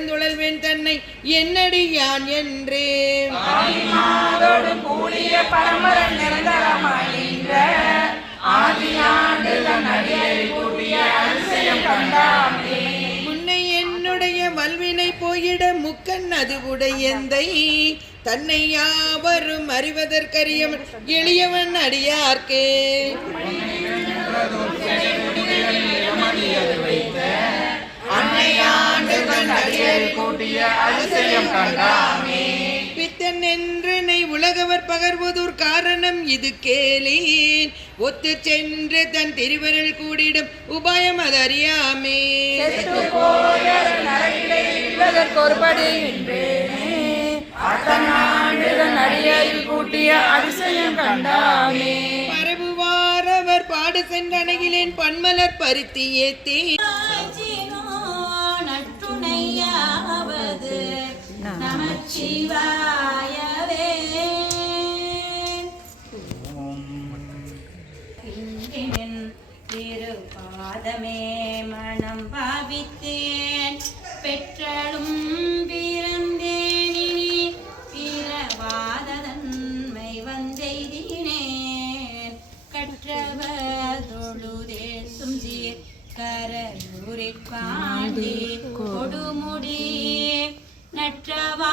கடந்துழல்வேன் தன்னை என்னடியான் என்றே கூடிய பரமரன் நிரந்தரமாயின்ற முன்னை என்னுடைய வல்வினை போயிட முக்கண் அது உடையந்தை தன்னை யாவரும் அறிவதற்கரிய எளியவன் அடியார்க்கே பித்தன் என்றனை உலகவர் பகர்வதூர் காரணம் இது கேளீன் ஒத்து சென்று தன் திருவருள் கூடிடும் உபாயம் அது அறியாமே பரவுவாரவர் பாடு சென்றணையிலேன் பன்மலர் பருத்தி ஏத்தி நமச்சிவாயவே திருபாதமே மனம் பாவித்தேன் பெற்றலும் பிறந்தேனினி பிறவாதன்மை வந்தெய்தினேன் கற்றவர் தொழுதேசும் சீர் கரூரிற் பாண்டி கொடுமுடி நற்றவா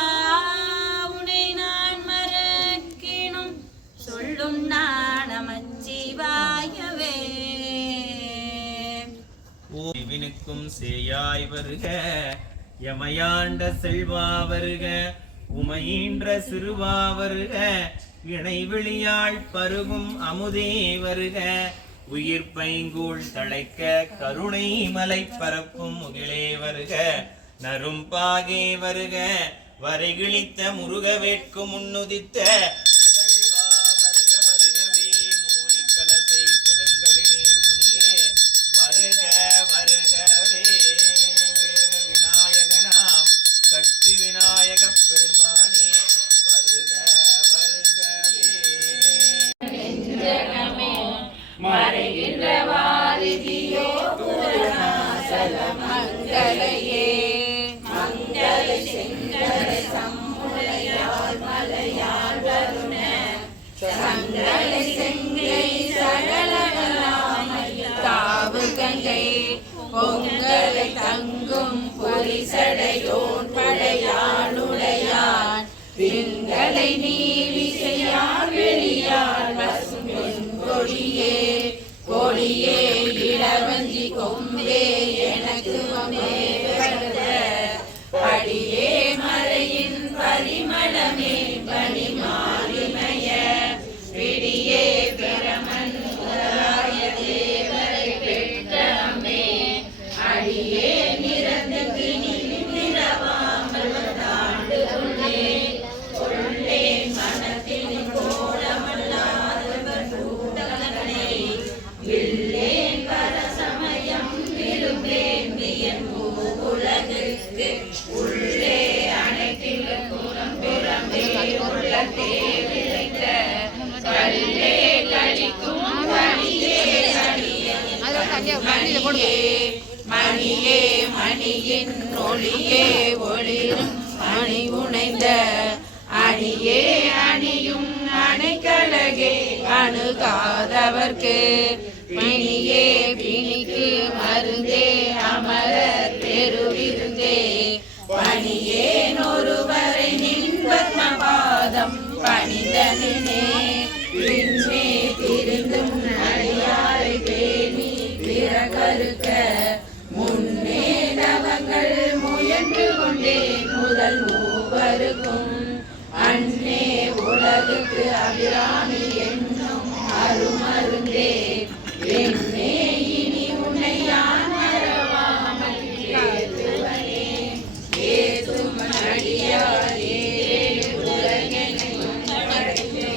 உனை நான் மறக்கினும் சொல்லும் நமச்சிவாயவே ஓவினுக்கும் சேயாய் வருக யமயாண்ட செல்வா வருக உமையின்ற சிறுவா வருக இணைவிழியாள் பருகும் அமுதே வருக உயிர் பைங்கூழ் தழைக்க கருணை மலை பரப்பும் முகிலே வருக நரும்பாகே வருக வரைகிழித்த முருக வேட்கும் முன்னுதித்த வருக வருகவே மூரிக்கலசை செலுங்களினீர் முனியே வருக வருகவே வேத விநாயகனாம் சக்தி விநாயக பெருமானே வருக வருகவே மறைகின்ற வாரிதியோ மங்களையே பொங்கலை தங்கும் பொறிசடையோன் படையாளுடையான் பிங்களை நீவிசையார் வெளியார் பசும் கொடியே கொடியே இளவஞ்சி கொம்பே எனக்கு படியே மறையின் பரிமளமே பணிமாலிமய பிடியே பிரமன் முதலாய தேவரை பெற்றமே அடியே நிறந்தக்கு நிறவாமல் தாண்டு கொள்ளேன் மனத்தில் கோலமல்லாதவர் கூட்டங்களை வில்லேன் பரசமயம் விரும்பேன் உலகுக்கு உள்ளே அனைத்தில் புறம் புறமே உள்ளத்தே விளைந்த கல்லே கழிக்கும் மணியே மணியின் ஒளியே ஒளிரும் அணி உணைந்த அணியே அணியும் அணைக்கழகே அணுகாதவர்க்கு பிணியே பிணிக்கு மருந்தே அமர தெருவிருந்தே பணியேன் ஒருவரை நின் பத்மபாதம் பணிதனினே பின்னே திருந்தும் அடியாரை பேணி பிறகருக்க முன்னே நவங்கள் முயன்று கொண்டேன் முதல் மூவருக்கும் அன்னே உலகுக்கு அபிராமி என்னும் அருமருந்தே என்னே இனி உன்னை யான் மறவாமல் ஏத்துவனே ஏத்தும் அடியாரே உலகெங்கும் படைத்தே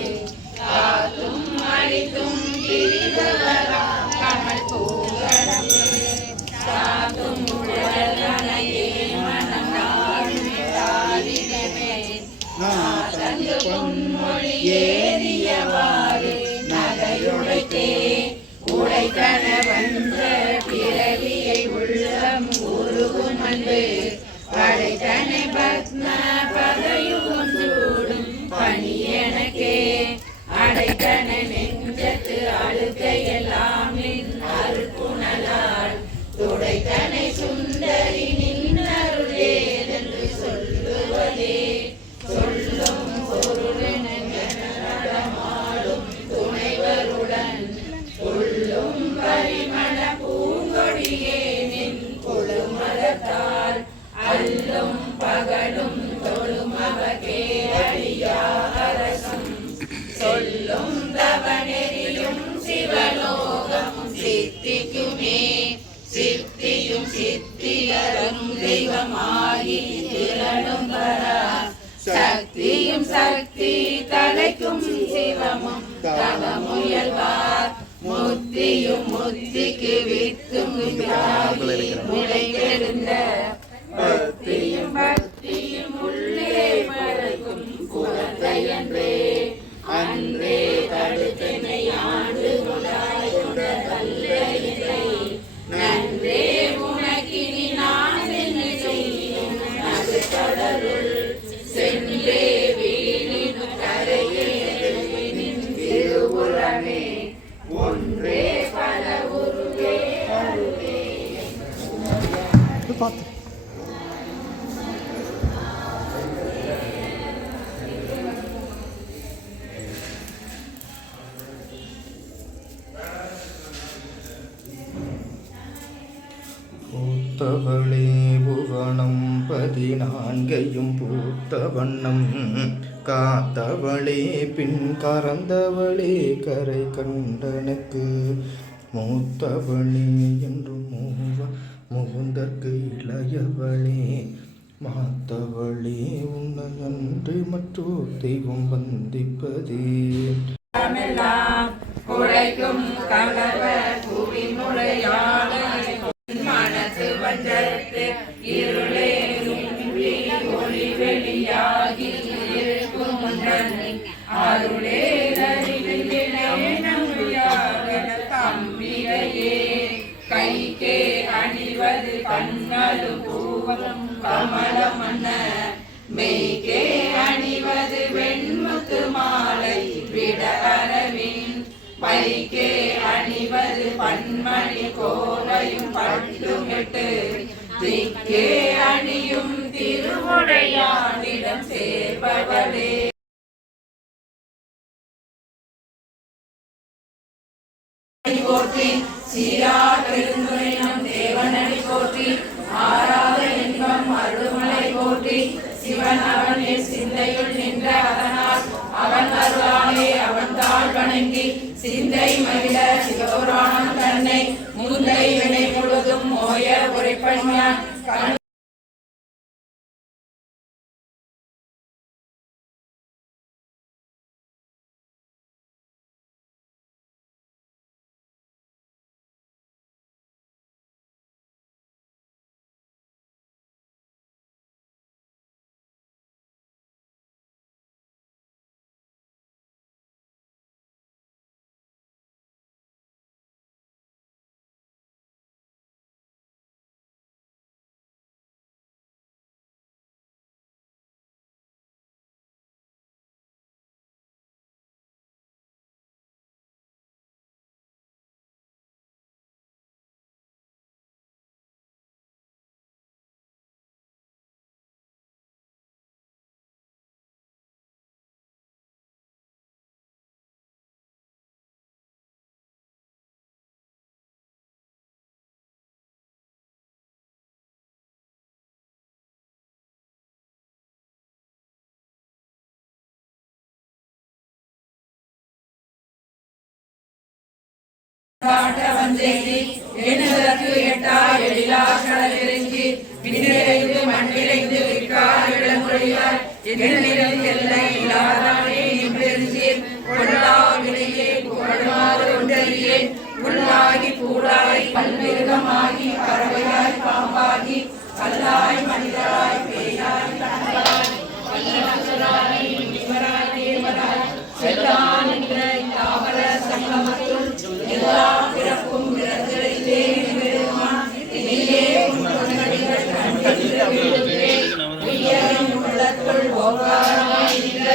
காத்தும் அழித்தும் திரிதவரா கமல் போகடமே காத்தும் உலகனையே மனம் நாடும் தாரினமே தந்து பொன்மொழி ஏறியவாறு நகையுடைத்தே உடைத்தன வந்த பிறவியை உள்ளம் உருகும் அன்பு படைத்த அல்லும் பகலும் தொழும் அவர்க்கே அடியாரசம் சொல்லும் தவநெறியும் சிவலோகமும் சித்திக்குமே சித்தியும் சித்தியரும் தெய்வமாகி திரளும் வரா சக்தியும் சக்தி தலைக்கும் சிவமும் தவமுயல்வார் முத்தியும் முத்திக்கு வித்தும் முளைத்தெழுந்த பக்தியும் பக்தியும் உள்ளே படைக்கும் குழந்தையன்றே அன்றே தடுத்தனை ஆண்டு கொண்டாய் கொண்ட கல்லை நன்றே உனக்கினி நான் என்ன செய்யும் அது கடலுள் சென்றே வீழினு கரையே திருவுலமே ஒன்றே பல உருவே அருவே. பூத்தவளே புவனம் 14 பூத்த வண்ணம் காத்தவளே பின் கறந்தவளே கரை கண்டனுக்கு மூத்தவளே என்றும் முகுந்தற்கு இளையவளே மாத்தவளே உன்னையன்று மற்றோர் தெய்வம் வந்திப்பதே உழைக்கும் கலவ புவி முறையான மனசு வஞ்சத்து இருளே ஒளி வெளியாகி இருக்கும் அருளே தம்பிரையே கைக்கே அணிவது கண்ணலு பூவம் கமல மன்ன மெய்கே அணிவது வெண்முத்து மாலை விட அரவின் பைக்கே அணிவது பன்மணி கோவையும் பட்டுமிட்டு திக்கே அணியும் திருமுறையானிடம் சேர்பவளே போற்றி சீரா பெருந்துரையினம் தேவனடி போற்றி ஆறாத இன்பம் அருள்மலை போற்றி சிவன் அவன் என் சிந்தையுள் நின்ற அதனால் அவன் அருளாலே அவன் தாழ் வணங்கி சிந்தை மகிழ சிவபுராணம் தன்னை முந்தை வினை முழுதும் மோய உரைப்பஞ்ஞான் எண்ணுதற்கு எட்டா எழிலா கடலிறங்கி விண்ணிறைந்து மண்ணிறைந்து விற்கார் இளமுறையார் எண்ணிறைந்து எல்லை இல்லாதானே நின்றெழுந்தீர் கொள்ளா விலையே புகழுமாறு ஒன்றறியேன் உள்ளாகி கூடாய் பல்மிருகமாகி பறவையாய் பாம்பாகி கல்லாய் மனிதராய் பேயாய் கண்டாய் வல்லசுராய் முனிவராய் தேவராய் செல்லான் என்ற தாவர சங்கமத்துள் எல்லா பிறப்பும் பிறந்திருந்தே பெருமான் நீயே உன்னடிகள் கண்டிருக்கிறேன் உள்ளத்துள் ஓங்காரமாய் நின்ற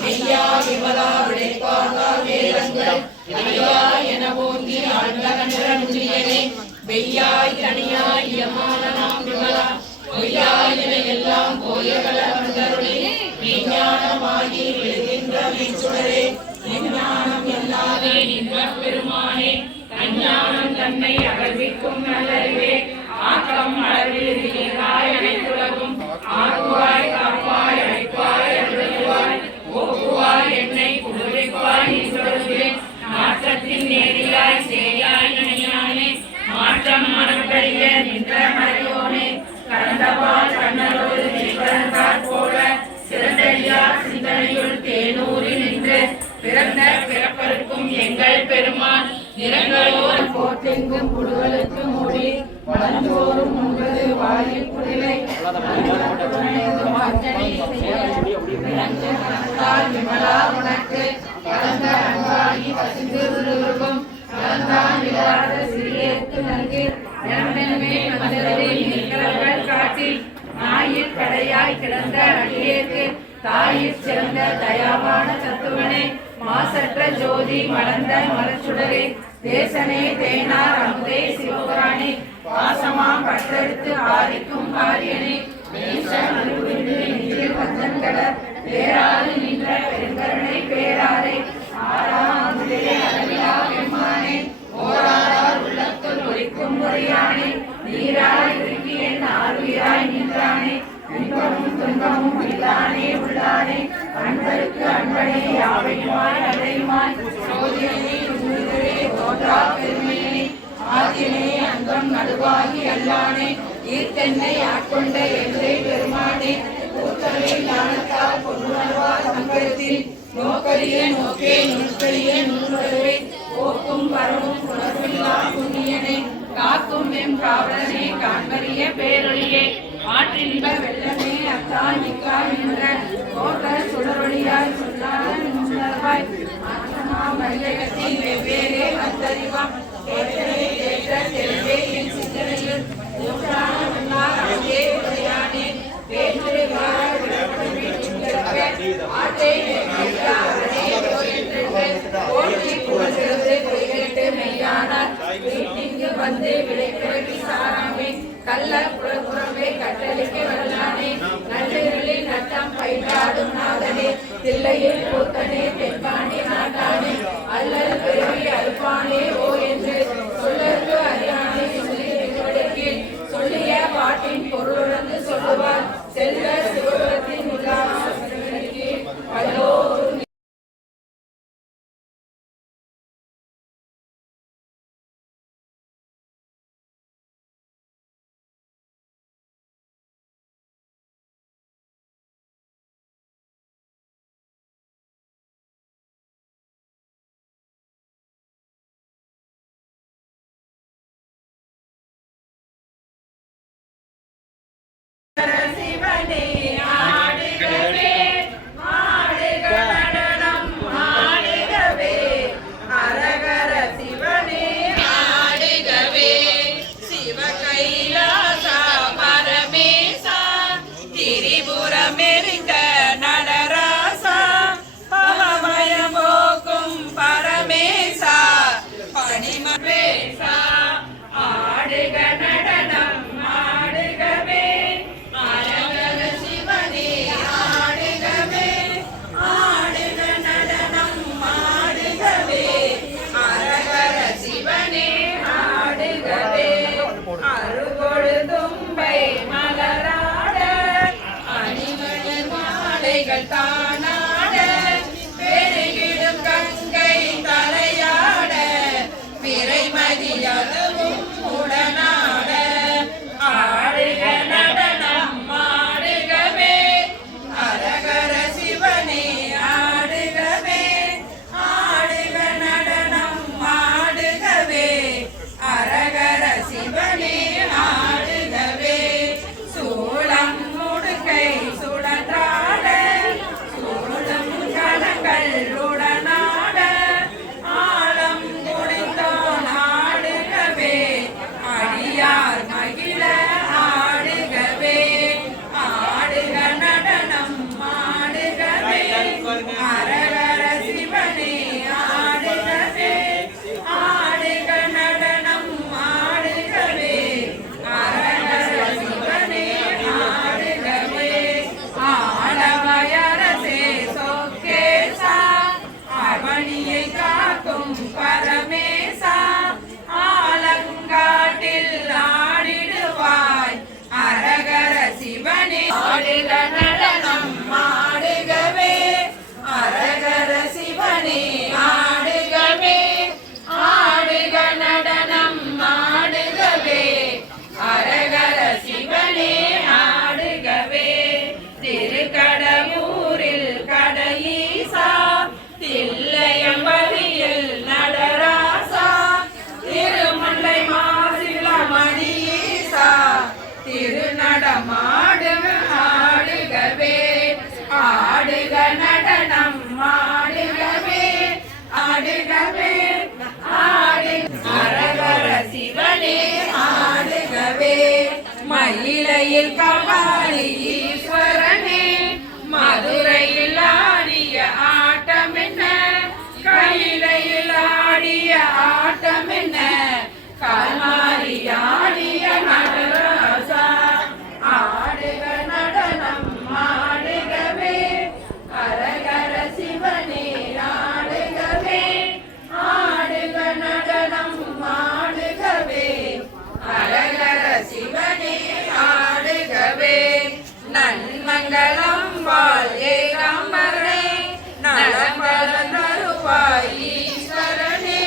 மெய்யா விமலா விளைப்பாகா வேதங்கள் ஐயா என ஓங்கி ஆழ்ந்தகன்ற முனியனே வெய்யாய் தனியாய் யமான நாம் விமலா பொய்யாய் என எல்லாம் போயகல வந்தருளே விஞ்ஞானமாகி விழுகின்ற வீச்சுடரே விஞ்ஞானம் எல்லாதே நின்பப் பெருமானே அஞ்ஞானம் தன்னை அகழ்விக்கும் நல்லறிவே ஆக்கம் அளவில் அனைத்துலகும் நாள்தோறும் உண்பது வாயில் குடிலை விமலா உனக்கு கலந்த அன்பாகி பசுந்து உருவம் கலந்தான் விழாத சிறியேற்கு நல்கு நிறமெனவே மலரவே நிற்கிறவர்கள் காட்டில் நாயில் கடையாய் கிடந்த அடியேற்கு தாயிற் சிறந்த தயாவான தத்துவனே மாசற்ற ஜோதி மலர்ந்த மலச்சுடரே தேசனே தேனார் அமுதே சிவபுராணே வாசமாம் பட்டெடுத்து ஆதிக்கும் காரியனே பேராது நின்ற பெருங்கருணை பேராரே ஆறாமுதே அளவிலா பெம்மானே ஓராதார் உள்ளத்துள் ஒழிக்கும் முறையானே நீராய் உருக்கி என் ஆறுயிராய் நின்றானே இன்பமும் துன்பமும் இல்லானே உள்ளானே அன்பருக்கு அன்பனே யாவையுமாய் அடையுமாய் சோதியனே உருவரே தோன்றா பெருமையனே ஆதியனே அன்பம் நடுவாகி அல்லானே ஈர்த்தென்னை ஆட்கொண்ட எந்தை பெருமானே கூத்தலை ஞானத்தால் பொருளவா சம்பரத்தில் நோக்கரிய நோக்கே நுண்கரிய நுண்ணுறவை போக்கும் வரவும் உணர்வில்லா புண்ணியனே காக்கும் எம் காவலனே காண்பரிய பேரொழியே ஆற்றின்ப வெள்ளமே அத்தா நிக்கா என்ற கோட்ட சுடரொழியாய் சொல்லாத நுண்ணர்வாய் ஆத்மா மையகத்தின் வெவ்வேறே அத்தறிவாம் கேட்டே கேட்ட தெளிவே என் சிந்தனையில் ஊற்றான முன்னார் அங்கே உடையானே பேச்சுரை ஆட்டை போற்றி புகழ்கிறது பொய்கேட்டு மெய்யானார் வீட்டிற்கு வந்து விளைக்கிறவி சாராமே கள்ள புறப்புறமே கட்டளிக்க வல்லானே நள்ளிரளில் நட்டம் பயின்றாடும் நாதனே தில்லையில் கூத்தனே தென்பாண்டி நாட்டானே அல்லல் பிறவி அறுப்பானே ஓ என்று சொல்லற்கு அறியானே சொல்லிய பாட்டின் பொருளுணர்ந்து சொல்லுவார் செல்வ சிவபுரத்தின் பல்லோரும் சிவனே ஆடுகவே ஆடுக நடனம் ஆடுகவே அரகர சிவனே ஆடுகவே சிவ கைலாசா பரமேசா திரிபுரமெரிந்த நடராசா பவமயமோக்கும் பரமேசா பணிமவேசா ஆடுக நடனம் ஆடுகவே அருகொடு ஆடுகவே அரகர சிவனே ஆடுகவே மயிலையில் கபாலி ஈஸ்வரனே மதுரையில் ஆடிய ஆட்டம் என்ன கையிலையில் ஆடிய ஆட்டம் என்ன கல்மாரி ஆடிய நடராசா ஆடுக நடனம் ஆடுகவே அரகர சிவனே ஆடுகவே ஆடுக நடனம் ஆடுகவே அரகர சிவனே ஆடுகவே நன்மங்கலம் வாழ் ஏகாம்பரே நலம்பரம் தருவாய் ஈஸ்வரனே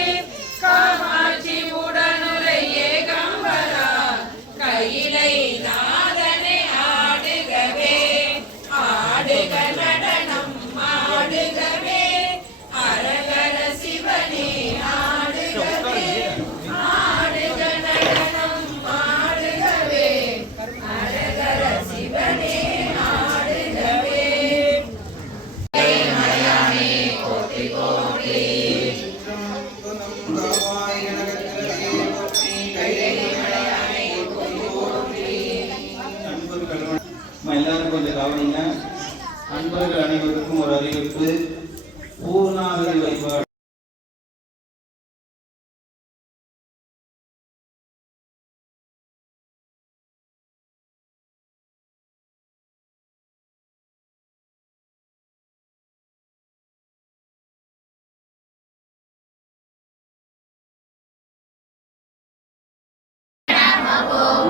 காமாட்சி உடனுரை ஏகாம்பரா கையிலை நாதனே ஆடுகவே ஆடுக நடனம் ஆடுகவே அரகர சிவனே ஆடுகவே ஆடுக நடனம் ஆடுகவே அரகர சிவனே ஆடுகவே எல்லாரும் கொஞ்சம் கவனிங்க. அன்பர்கள் அனைவருக்கும் ஒரு அறிவிப்பு. பூர்ணாகதி வழிபாடு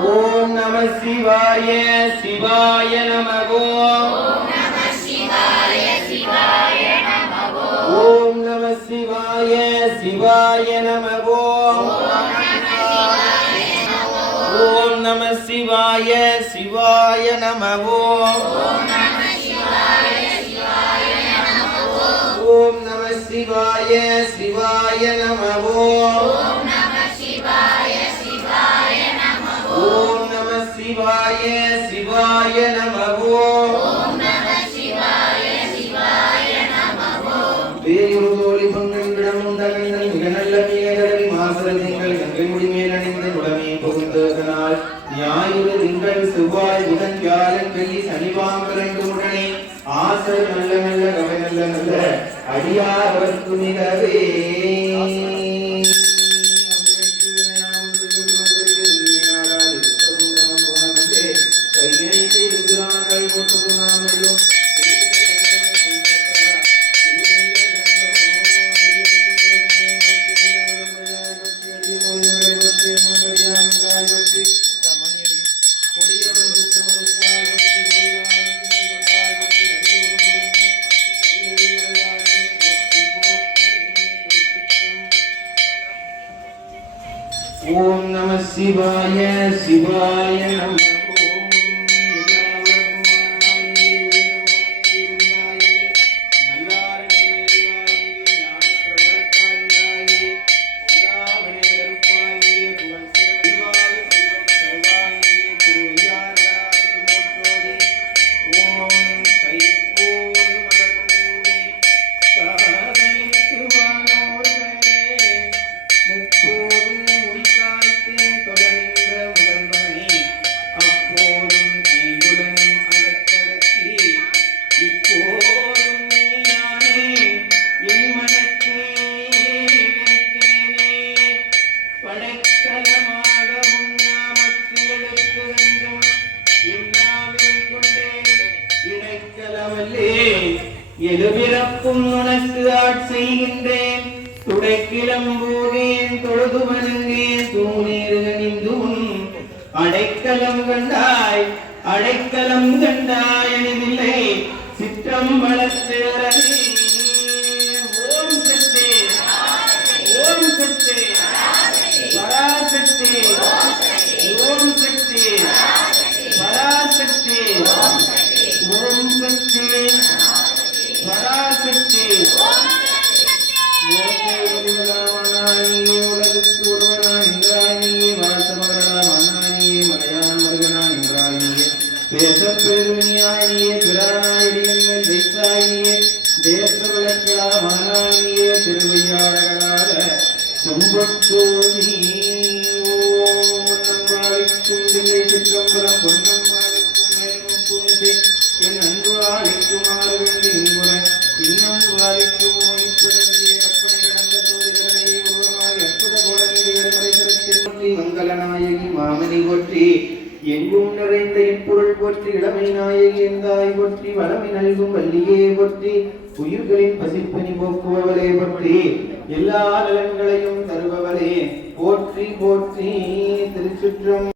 ஓம் நம சிவாய சிவாய நமः ஓம் நம சிவாய சிவாய நமः ஓம் நம சிவாய சிவாய நமः ஓம் நம சிவாய சிவாய நமः ஓம் நம சிவாய சிவாய நமः ஓம் நம சிவாய சிவாய நமः ஓம் நம சிவாய சிவாய நமः ஓம் நம சிவாய சிவாய நமः ஓம் நம சிவாய சிவாய நமः வேறு தோழி பங்கெங்கிடம் உண்டகங்கள் மிக நல்ல மீனகடவி மாசர திங்கள் கங்கை முடிமேல் அணிந்த உடமே புகுந்ததனால் ஞாயிறு திங்கள் செவ்வாய் புதன் வியாழன் வெள்ளி சனிவாங்கரண்டு உடனே ஆசர் நல்ல நல்ல கவை நல்ல நல்ல அடியார் அவர்க்கு மிகவே ஓம் நம சிவாய சிவாய நமः எழுபிறப்பும் உனக்கு ஆட்செய்கின்றேன் துடைக்கிளம்போதேன் தொழுது வணங்கேன் தூணேறுகனிந்தும் அடைக்கலம் கண்டாய் அடைக்கலம் கண்டாய் எனிதில்லை சிற்றம் வளர்த்தேரவே ஓம் சக்தி ஓம் சக்தி பராசக்தி ஓம் சக்தி பராசக்தி ஓம் சக்தி பராசக்தி உலகுக்கு ஒருவனாய் இந்திராணியே வாசமகனாய் மலையான் மருகனாய் இந்திராணியே பேச பெருமையாயியே பிரானாயிடியன் மேல் வைத்தாயியே தேச விளக்கிடா மகனாயியே திருவையாடகளாய் அருட்சோதி ஓம் நம்பாளிக்கும் தில்லை சிற்றம்பலம் பொன்னம்பாளிக்கும் மேல்முப்பூசை என் அன்புவாளிக்கும் ஆறுவேண்டி இன்புற இன்னம் வாளிக்கும் ஓய்ப்புடவிய கற்பனை கடந்த சூரியனை உருவமாய் அற்புத கோடநீதிகளை மறைசரத்தில் மங்களநாயகி மாமணி போற்றி எங்கும் நிறைந்த இப்பொருள் போற்றி இளமை நாயகி எந்தாய் போற்றி வளமை நல்கும் வள்ளியே போற்றி உயிர்களின் பசிப்பனி போக்குபவளே போற்றி எல்லா நலன்களையும் தருபவளே போற்றி போற்றி. திருச்சுற்றம்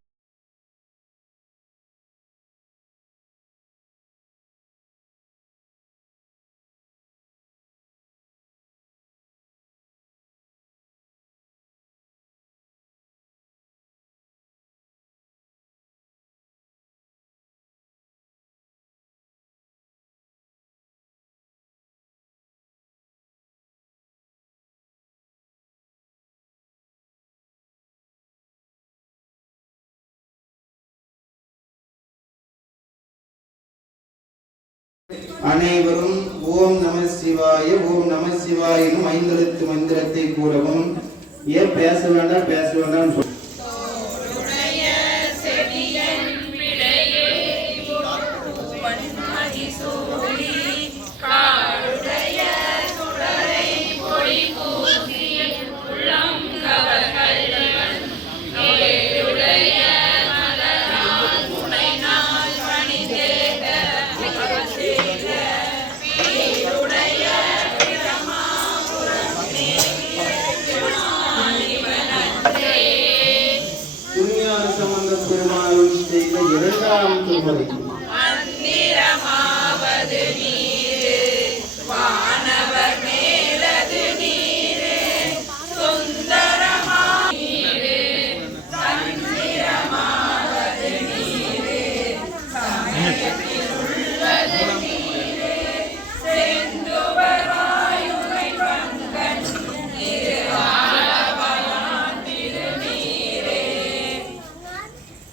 அனைவரும் ஓம் நம சிவாய ஓம் நம சிவாயினும் ஐந்தெழுத்து மந்திரத்தை கூறவும். ஏன் பேச வேண்டாம் சொல்ல இரண்டாம் திருமலை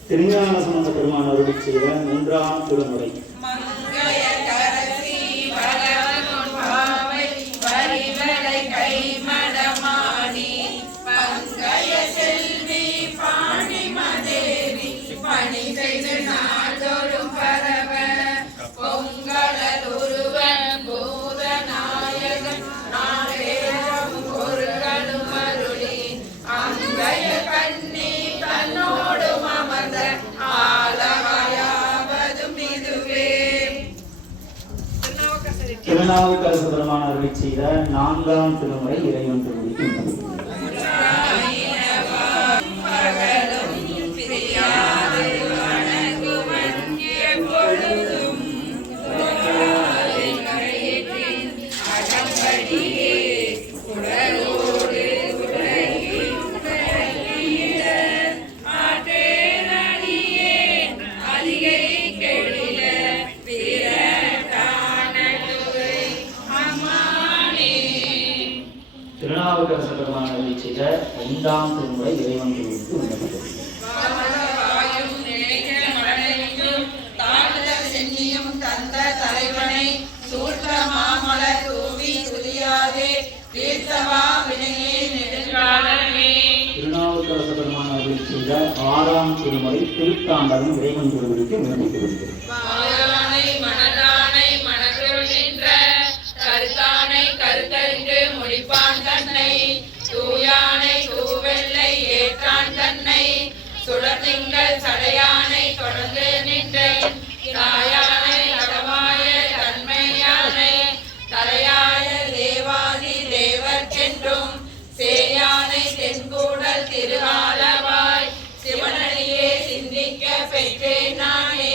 திருஞான சம்பந்த பெருமான் அருளி செய்த மூன்றாம் திருமுறை. திருநாவுக்கரசு பெருமான் அருளி செய்த நான்காம் திருமுறை இறைவன் திருமுறைக்கு திருநாவுக்கரசு பெருமான் அருளி செய்த ஐந்தாம் திருமுறை இறைவன் திருமுறைக்கு விண்ணப்பித்தது. திருநாவுக்கரசு பெருமான் அருளி செய்த ஆறாம் திருமுறை திருத்தாண்டகம் இறைவன் திருமுறைக்கு விண்ணப்பிக்கப்படுகிறது. முடிப்பான் தன்னை தூயானை தூவெல்லை ஏற்றான் தன்னை சுடத்திங்கள் சடையானை தொடர்ந்து நின்றேன் தாயானை அடமாய தன்மையானை தலையாய தேவாதி தேவர்க்கென்றும் சேயானை தென்கூடல் திருவாலவாய் சிவனடியே சிந்திக்க பெற்றேன் நானே.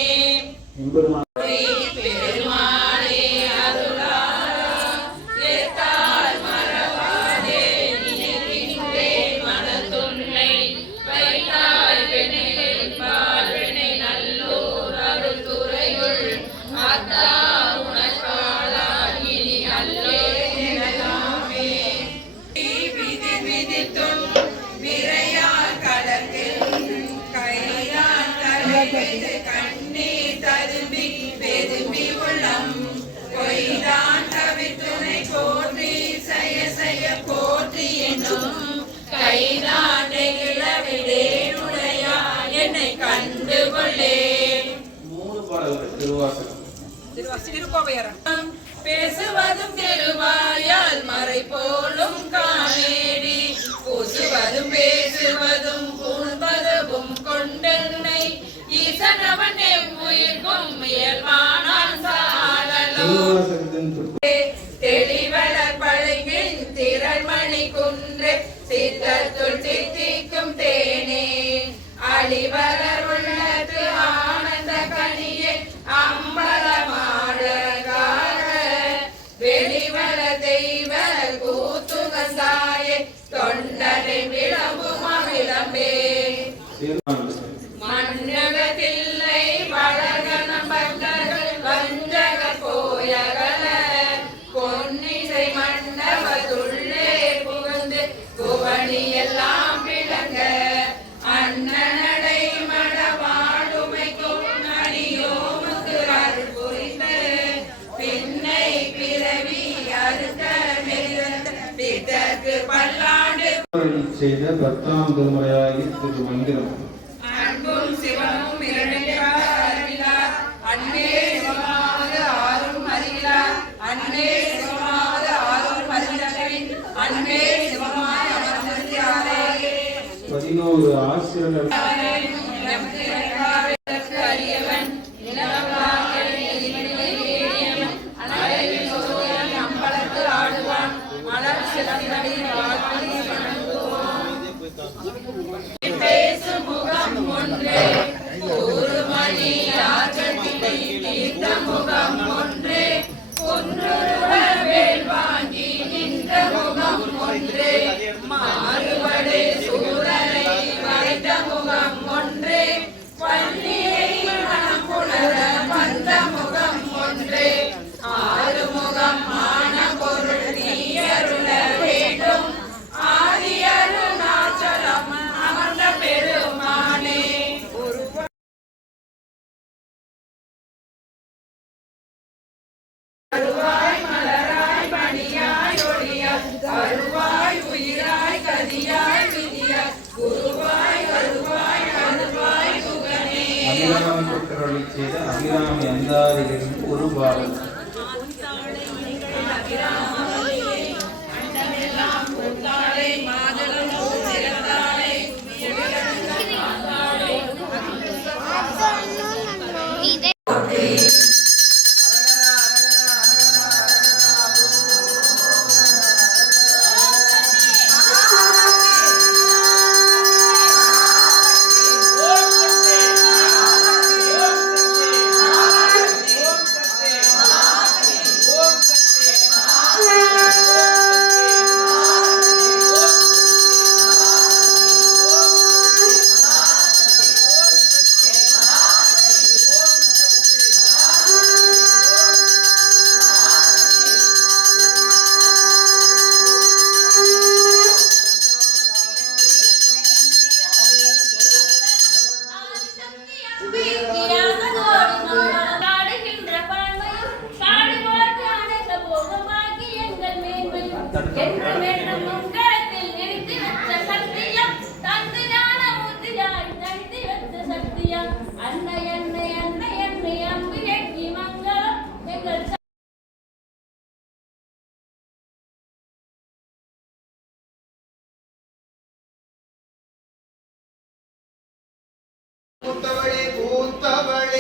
கண்ணீர் ததும்பி பெரும்பி உள்ளம் கொய்தான் தவித்துணை போற்றி செய்ய போற்றி என்னும் கைதாண்டை கிளவிடேனுடையா என்னை கண்டு கொள்ளே. 3 பாடல்கள் திருவாசகம். பேசுவதும் திருவாயால் மறை போலும் காணேடி பூசுவதும் பேசுவதும் பூண்பதும் கொண்டென்னை ஈசனவன் எவ்வுயிர்க்கும் இயல்பானான் சாழலும். தெளிவளர் பழங்கின் திரள்மணி குன்று சித்தத்துள் சித்திக்கும் தேனே அழிவளர் உள்ளத்து ஆனந்த கனியே அம்பலமாடகார வெளிவள தெய்வ கூத்துகசாயே தொண்டனை விளம்பும் விளம்பே. மன்னகத்தில்லை வளர்கன பக்தர்கள் வஞ்சக போயகல பொன்னிசை மண்டபத்துள்ளே புகுந்து புவனி எல்லாம் விளங்க அண்ணனடை மடவாடுமைக்கும் அடியோமுக்கு அருள் புரிந்து பின்னை பிறவி அறுத்த மெலிந்த பிதற்கு பல்லாண்டு செய்த 10ஆம் திருமுறையாகி திருமந்திரம். அன்பும் சிவமும் இரண்டார் அறிவிலார் அன்பே சிவமாவது ஆறும் அறிவிலார் அன்பே சிவமாவது ஆறும் அறிவிலரின் அன்பே சிவமாய் அமர்ந்திருக்கிறாரே. 11 ஆசிரியர்கள் அறியவன் அம்பலத்து ஆடுவான் மலர் சிலம்படி பேசும் முகம் ஒன்றே கூறுமணி ஆற்றத்தினை தீர்த்த முகம் ஒன்றே ஒன்றுருவ வேல் வாங்கி நின்ற முகம் ஒன்றே மாறுபடு சூரனை வரைத்த முகம் ஒன்றே பள்ளியை மனம் புணர வந்த முகம் ஒன்றே ஆறுமுகம் மான பொருள் நீயருள வேண்டும் ஆதி அருணாச்சலம் அமர்ந்த பெருமானே. அருவாய் மலராய் பணியாய் ஒளியாய் அருவாய் உயிராய் கதியாய் விதியாய் குருவாய் வருவாய் அருவாய் குகனே. அபிராமி பக்தர்களை செய்த அபிராமி அந்தாதிகளின் ஒரு பாடல். பூத்தவளே பூத்தவளே